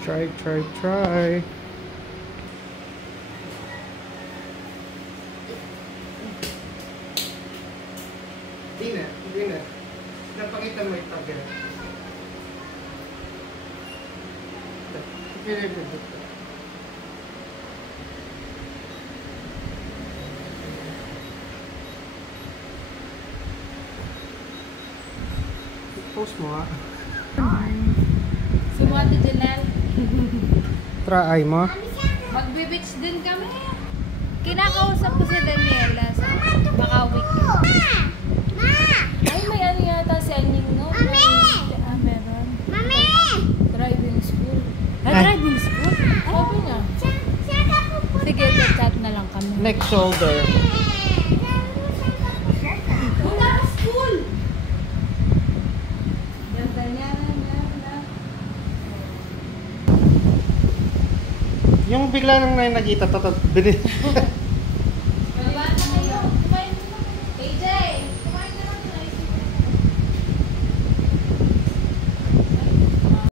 Try. Hindi na. Napakita mo ito. Post mo ha. Sumati Janelle. Try mo. Magbe-beach din kami. Kinakausap ko si Daniela sa Makawik. Ay, may ano yata sending, no? Meron. Driving school. Driving school? Sabi niya. Sige, chat na lang kami. Next shoulder. School! Yung bigla nang nakita,